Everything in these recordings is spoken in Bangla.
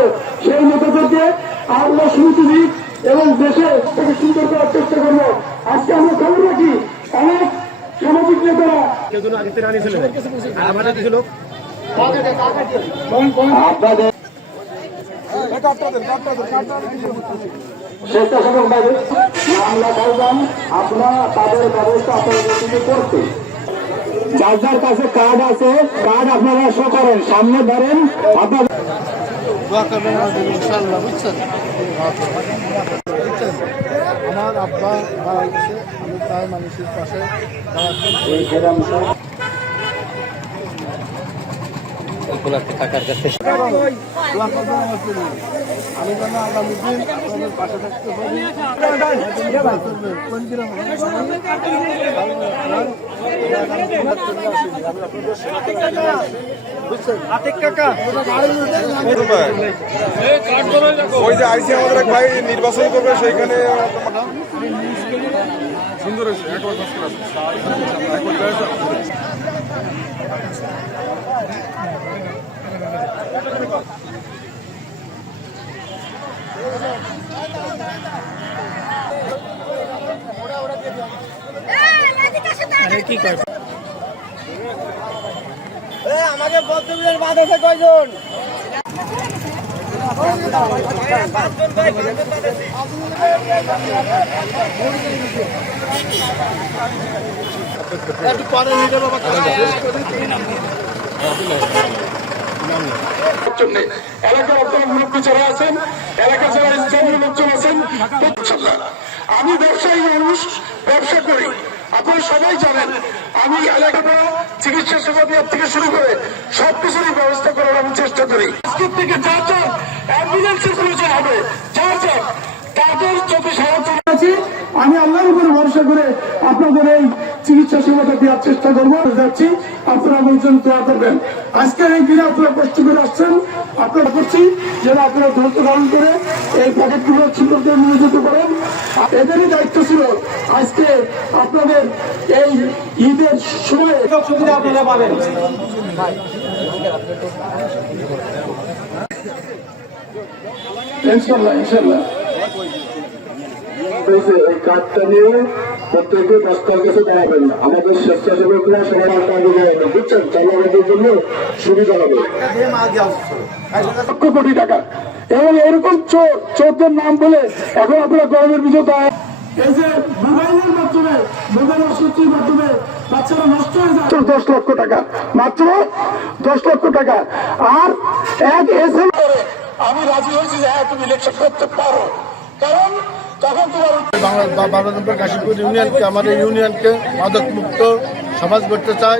আছে সেই নেতাদেরকে আমরা শুনতে দিই এবং দেশে থেকে সুন্দর করার চেষ্টা করবো। আজকে আমরা খবর রাখি অনেক সামাজিক নেতারা আপনাদের স্বেচ্ছাসেবক মামলা করবেন, আপনারা তাদের ব্যবস্থা আপনাদের করতে। যার যার কাছে কার্ড আছে কার্ড আপনারা শো করেন, সামনে ধরেন। আপনার আমার আব্বা মারা গেছে, আমি তার মানুষের পাশে কাকার কাছে আমি যেন আগামী দিন আপনাদের পাশে থাকতে পারি। কোন কিরকম ওই যে আইসি আমাদের এক ভাই নির্বাচন করবে সেইখানে সুন্দর কি করে আমাকে বক্তব্যের বাদ আছে কয়জন? একটু পরে নিয়ে যাবো। এলাকার আপনারা মুরব্বী যারা আছেন, এলাকার যারা স্থানীয় লোকজন আছেন, আমি ব্যবসায়ী মানুষ, ব্যবসা করি, আপনারা সবাই জানেন। আমি এলাকাটা চিকিৎসা সেবা দেওয়ার থেকে শুরু করে সবকিছুরই ব্যবস্থা করার আমি চেষ্টা করি। আজকের থেকে যার যার অ্যাম্বুলেন্সের প্রয়োজন হবে, যার যার তাদের যদি সাহায্য আছে, আমি আল্লাহর উপরে ভরসা করে আপনাদের এই চিকিৎসা সেবাটা দেওয়ার চেষ্টা করবো। যাচ্ছি, আপনারা বলছেন দোয়া করবেন। আজকের এই দিনে আপনারা কষ্ট করে আসছেন, আপনারা করছি যেন আপনারা ধৈর্য ধারণ করে এই প্যাকেটগুলো ছিদ্রদের নিয়োজিত করেন। এদেরই দায়িত্ব ছিল আজকে আপনাদের এই ঈদের সময় সুবিধা আপনারা পাবেন। ইনশাল্লাহ ইনশাল্লাহ এই কার্ডটা নিয়ে প্রত্যেকে রাস্তার কাছে দাঁড়াবেন। আমাদের স্বেচ্ছাসেবকরা সবাই আগে যাবেন, বুঝছেন? চালাবাদের জন্য সুবিধা হবে। লক্ষ কোটি টাকা এবং এরকম চোরদের নাম বলে এখন আপনারা গরমের ভিতর দেয়। এই যে মোবাইলের মাধ্যমে, মোবাইল অসুচির মাধ্যমে বাচ্চারা নষ্ট হয়ে যায় 10 লক্ষ টাকা, মাত্র 10 লক্ষ টাকা। আর এক এসে আমি রাজি হয়েছি যে হ্যাঁ তুমি ইলেকশন করতে পারো, কারণ তখন তোমার বারো নম্বর কাশীপুর ইউনিয়নকে, আমাদের ইউনিয়নকে মাদক মুক্ত সমাজ করতে চাই,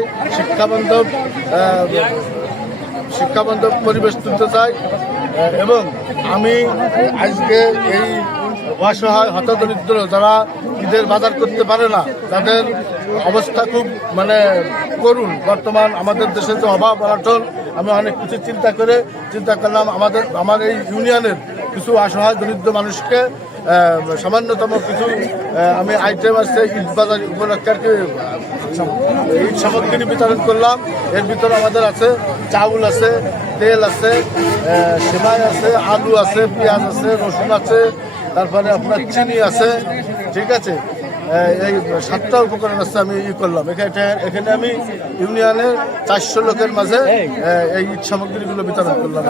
শিক্ষাবান্ধব পরিবেশ তুলতে চাই। এবং আমি আজকে এই অসহায় হতদরিদ্র যারা ঈদের বাজার করতে পারে না, তাদের অবস্থা খুব করুন। বর্তমান আমাদের দেশে যে অভাব অনটন, আমি অনেক কিছু চিন্তা করলাম আমার এই ইউনিয়নের কিছু অসহায় দরিদ্র মানুষকে সামান্যতম কিছু আমি আইটেম আছে ঈদ বাজার উপলক্ষে ঈদ সামগ্রী বিতরণ করলাম। এর ভিতরে আমাদের আছে চাউল আছে, তেল আছে, সেমাই আছে, আলু আছে, পেঁয়াজ আছে, রসুন আছে, তারপরে আপনার চিনি আছে। ঠিক আছে, এই 7টা উপকরণ আছে আমি করলাম। এখানে আমি ইউনিয়নের 400 লোকের মাঝে এই ঈদ সামগ্রীগুলো বিতরণ করলাম।